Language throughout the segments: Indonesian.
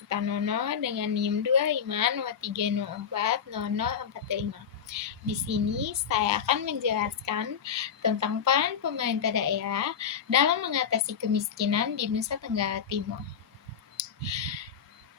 Sutanono dengan NIM 2503040045. Di sini saya akan menjelaskan tentang peran pemerintah daerah dalam mengatasi kemiskinan di Nusa Tenggara Timur.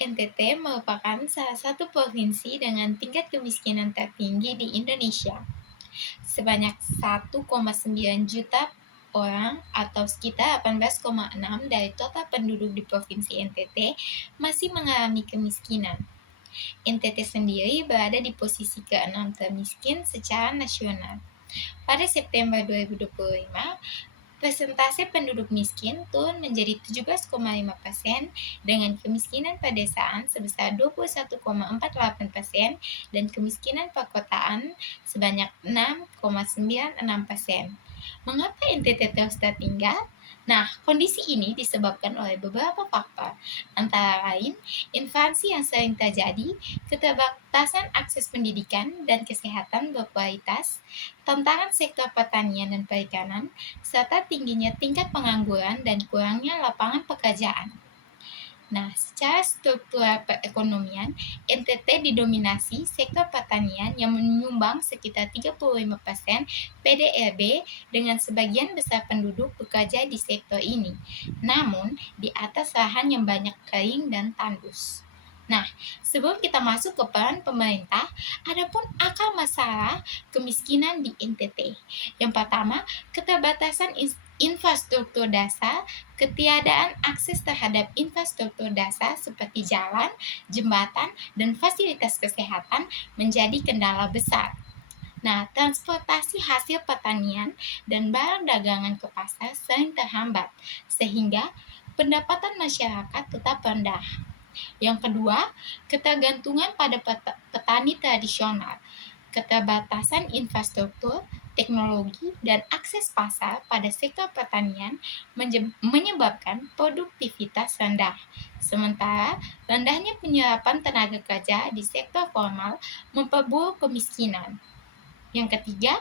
NTT merupakan salah satu provinsi dengan tingkat kemiskinan tertinggi di Indonesia. Sebanyak 1,9 juta orang atau sekitar 18,6 dari total penduduk di Provinsi NTT masih mengalami kemiskinan. NTT sendiri berada di posisi ke-6 termiskin secara nasional. Pada September 2025, persentase penduduk miskin turun menjadi 17,5% dengan kemiskinan pedesaan sebesar 21,48% dan kemiskinan perkotaan sebanyak 6,96%. Mengapa NTT terus tertinggal? Nah, kondisi ini disebabkan oleh beberapa faktor, antara lain inflasi yang sering terjadi, keterbatasan akses pendidikan dan kesehatan berkualitas, tantangan sektor pertanian dan perikanan, serta tingginya tingkat pengangguran dan kurangnya lapangan pekerjaan. Nah, secara struktural perekonomian, NTT didominasi sektor pertanian yang menyumbang sekitar 35% PDRB dengan sebagian besar penduduk bekerja di sektor ini, namun di atas lahan yang banyak kering dan tandus. Nah, sebelum kita masuk ke peran pemerintah, adapun akar masalah kemiskinan di NTT. Yang pertama, keterbatasan infrastruktur dasar, ketiadaan akses terhadap infrastruktur dasar seperti jalan, jembatan, dan fasilitas kesehatan menjadi kendala besar. Nah, transportasi hasil pertanian dan barang dagangan ke pasar sering terhambat, sehingga pendapatan masyarakat tetap rendah. Yang kedua, ketergantungan pada petani tradisional. Keterbatasan infrastruktur, teknologi, dan akses pasar pada sektor pertanian menyebabkan produktivitas rendah. Sementara, rendahnya penyerapan tenaga kerja di sektor formal memperburuk kemiskinan. Yang ketiga,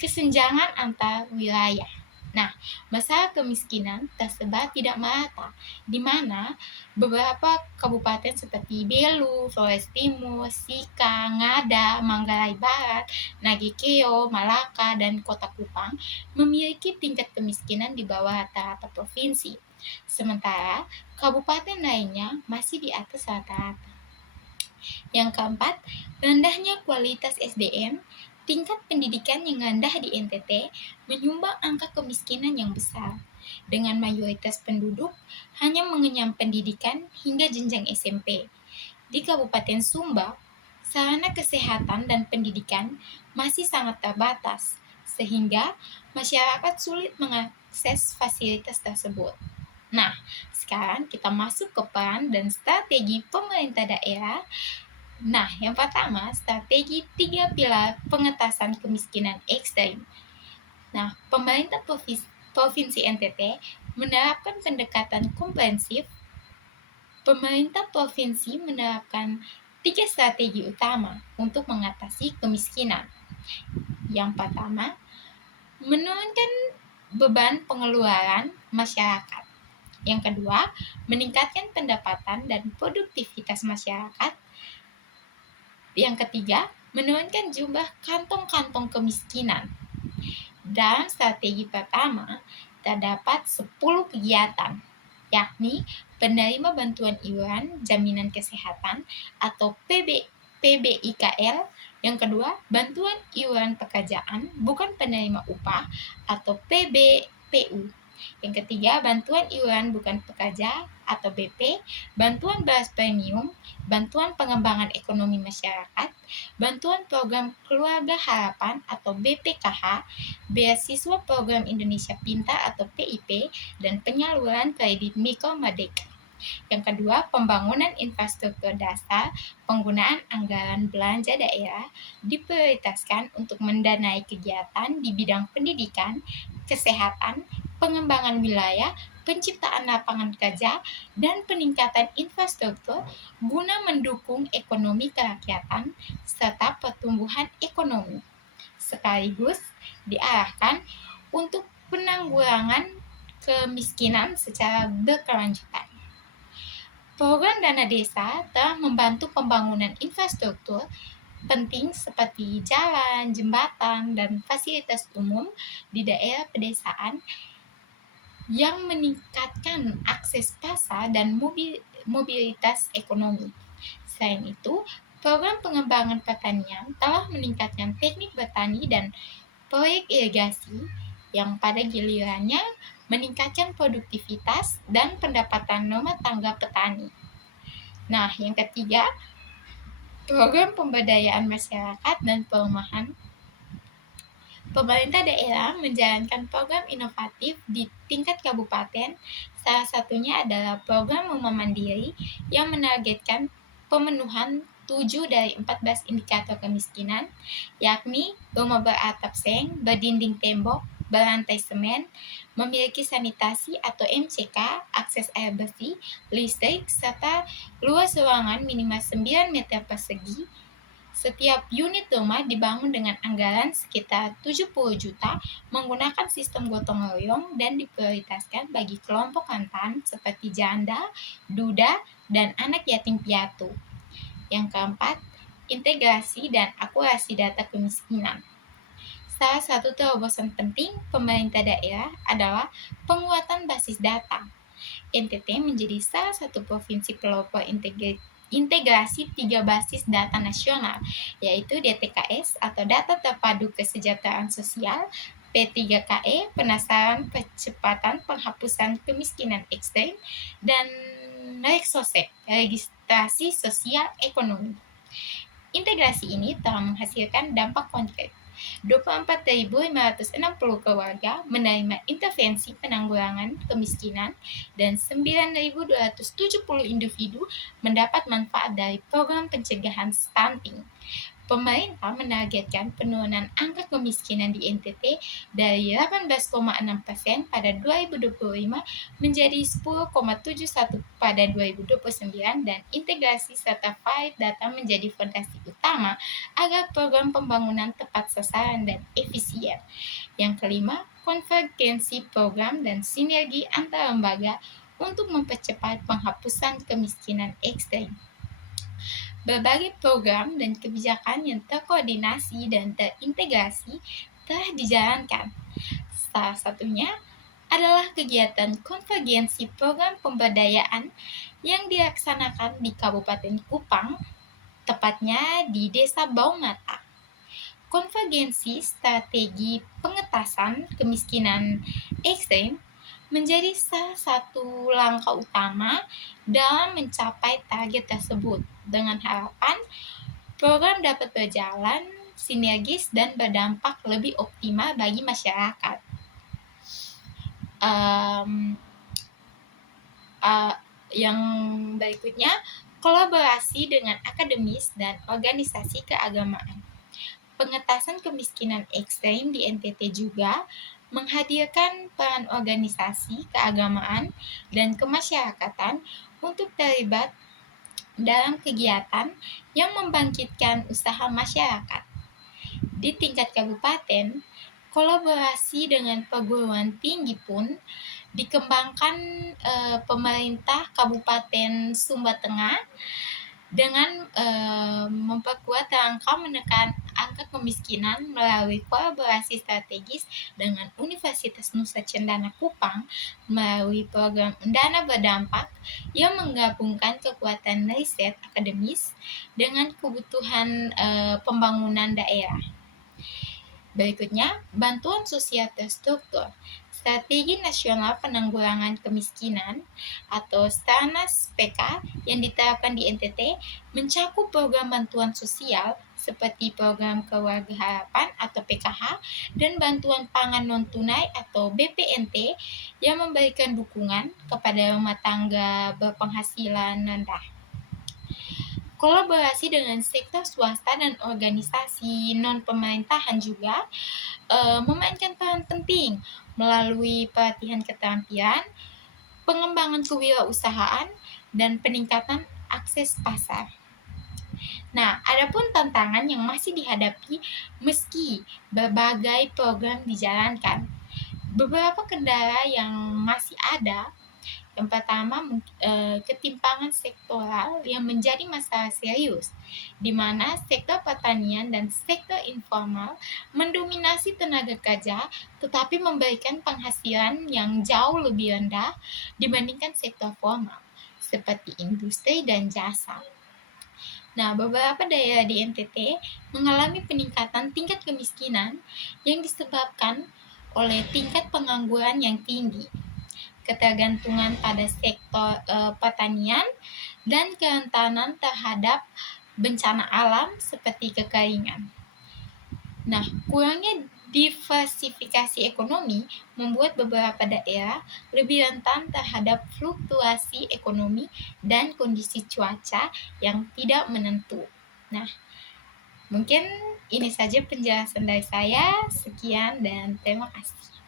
kesenjangan antar wilayah. Nah, masalah kemiskinan tersebar tidak merata, di mana beberapa kabupaten seperti Belu, Flores Timur, Sika, Ngada, Manggarai Barat, Nagekeo, Malaka, dan Kota Kupang memiliki tingkat kemiskinan di bawah rata-rata provinsi. Sementara, kabupaten lainnya masih di atas rata-rata. Yang keempat, rendahnya kualitas SDM. Tingkat pendidikan yang rendah di NTT menyumbang angka kemiskinan yang besar, dengan mayoritas penduduk hanya mengenyam pendidikan hingga jenjang SMP. Di Kabupaten Sumba, sarana kesehatan dan pendidikan masih sangat terbatas, sehingga masyarakat sulit mengakses fasilitas tersebut. Nah, sekarang kita masuk ke peran dan strategi pemerintah daerah. Nah, yang pertama, strategi 3 pilar pengentasan kemiskinan ekstrem. Nah, pemerintah Provinsi NTT menerapkan pendekatan komprehensif. Pemerintah provinsi menerapkan 3 strategi utama untuk mengatasi kemiskinan. Yang pertama, menurunkan beban pengeluaran masyarakat. Yang kedua, meningkatkan pendapatan dan produktivitas masyarakat. Yang ketiga, menurunkan jumlah kantong-kantong kemiskinan. Dalam strategi pertama, terdapat 10 kegiatan, yakni penerima bantuan iuran jaminan kesehatan atau PBIKL. Yang kedua, bantuan iuran pekerjaan bukan penerima upah atau PBPU. Yang ketiga, bantuan iuran bukan pekerja atau BP, bantuan beras premium, bantuan pengembangan ekonomi masyarakat, bantuan program Keluarga Harapan atau BPKH, beasiswa program Indonesia Pintar atau PIP, dan penyaluran kredit mikro merdeka. Yang kedua, pembangunan infrastruktur dasar. Penggunaan anggaran belanja daerah diprioritaskan untuk mendanai kegiatan di bidang pendidikan, kesehatan, pengembangan wilayah, penciptaan lapangan kerja, dan peningkatan infrastruktur guna mendukung ekonomi kerakyatan serta pertumbuhan ekonomi, sekaligus diarahkan untuk penanggulangan kemiskinan secara berkelanjutan. Program dana desa telah membantu pembangunan infrastruktur penting seperti jalan, jembatan, dan fasilitas umum di daerah pedesaan yang meningkatkan akses pasar dan mobilitas ekonomi. Selain itu, program pengembangan pertanian telah meningkatkan teknik bertani dan proyek irigasi yang pada gilirannya meningkatkan produktivitas dan pendapatan rumah tangga petani. Nah, yang ketiga, program pemberdayaan masyarakat dan perumahan. Pemerintah daerah menjalankan program inovatif di tingkat kabupaten. Salah satunya adalah program Rumah Mandiri yang menargetkan pemenuhan 7 dari 14 indikator kemiskinan, yakni rumah beratap seng, berdinding tembok, berlantai semen, memiliki sanitasi atau MCK, akses air bersih, listrik, serta luas ruangan minimal 9 meter persegi. Setiap unit rumah dibangun dengan anggaran sekitar 70 juta menggunakan sistem gotong royong dan diprioritaskan bagi kelompok rentan seperti janda, duda, dan anak yatim piatu. Yang keempat, integrasi dan akurasi data kemiskinan. Salah satu terobosan penting pemerintah daerah adalah penguatan basis data. NTT menjadi salah satu provinsi pelopor integrasi 3 basis data nasional, yaitu DTKS atau Data Terpadu Kesejahteraan Sosial, P3KE, Penasaran Percepatan Penghapusan Kemiskinan Ekstrem, dan Reksosek, Registrasi Sosial Ekonomi. Integrasi ini telah menghasilkan dampak konkret. 24.560 keluarga menerima intervensi penanggulangan kemiskinan dan 9.270 individu mendapat manfaat dari program pencegahan stunting. Pemerintah menargetkan penurunan angka kemiskinan di NTT dari 18,6% pada 2025 menjadi 10,71% pada 2029 dan integrasi serta valid data menjadi fondasi utama agar program pembangunan tepat sasaran dan efisien. Yang kelima, konvergensi program dan sinergi antar lembaga untuk mempercepat penghapusan kemiskinan ekstrem. Berbagai program dan kebijakan yang terkoordinasi dan terintegrasi telah dijalankan. Salah satunya adalah kegiatan konvergensi program pemberdayaan yang dilaksanakan di Kabupaten Kupang, tepatnya di Desa Baumata. Konvergensi strategi pengentasan kemiskinan ekstrem menjadi salah satu langkah utama dalam mencapai target tersebut, dengan harapan program dapat berjalan sinergis dan berdampak lebih optimal bagi masyarakat. Yang berikutnya, kolaborasi dengan akademis dan organisasi keagamaan. Pengentasan kemiskinan ekstrem di NTT juga menghadirkan peran organisasi keagamaan dan kemasyarakatan untuk terlibat dalam kegiatan yang membangkitkan usaha masyarakat. Di tingkat kabupaten, kolaborasi dengan perguruan tinggi pun dikembangkan pemerintah Kabupaten Sumba Tengah dengan memperkuat rangka menekan angka kemiskinan melalui kolaborasi strategis dengan Universitas Nusa Cendana Kupang melalui program dana berdampak yang menggabungkan kekuatan riset akademis dengan kebutuhan pembangunan daerah. Berikutnya, bantuan sosial terstruktur. Strategi Nasional Penanggulangan Kemiskinan atau STANAS PK yang diterapkan di NTT mencakup program bantuan sosial seperti program Keluarga Harapan atau PKH dan bantuan pangan non-tunai atau BPNT yang memberikan dukungan kepada rumah tangga berpenghasilan rendah. Kolaborasi dengan sektor swasta dan organisasi non-pemerintahan juga memainkan peran penting melalui pelatihan keterampilan, pengembangan kewirausahaan, dan peningkatan akses pasar. Nah, adapun tantangan yang masih dihadapi meski berbagai program dijalankan. Beberapa kendala yang masih ada, Yang pertama, ketimpangan sektoral yang menjadi masalah serius, di mana sektor pertanian dan sektor informal mendominasi tenaga kerja, tetapi memberikan penghasilan yang jauh lebih rendah dibandingkan sektor formal, seperti industri dan jasa. Nah, beberapa daerah di NTT mengalami peningkatan tingkat kemiskinan yang disebabkan oleh tingkat pengangguran yang tinggi, ketergantungan pada sektor pertanian, dan kerentanan terhadap bencana alam seperti kekeringan. Nah, kurangnya diversifikasi ekonomi membuat beberapa daerah lebih rentan terhadap fluktuasi ekonomi dan kondisi cuaca yang tidak menentu. Nah, mungkin ini saja penjelasan dari saya. Sekian dan terima kasih.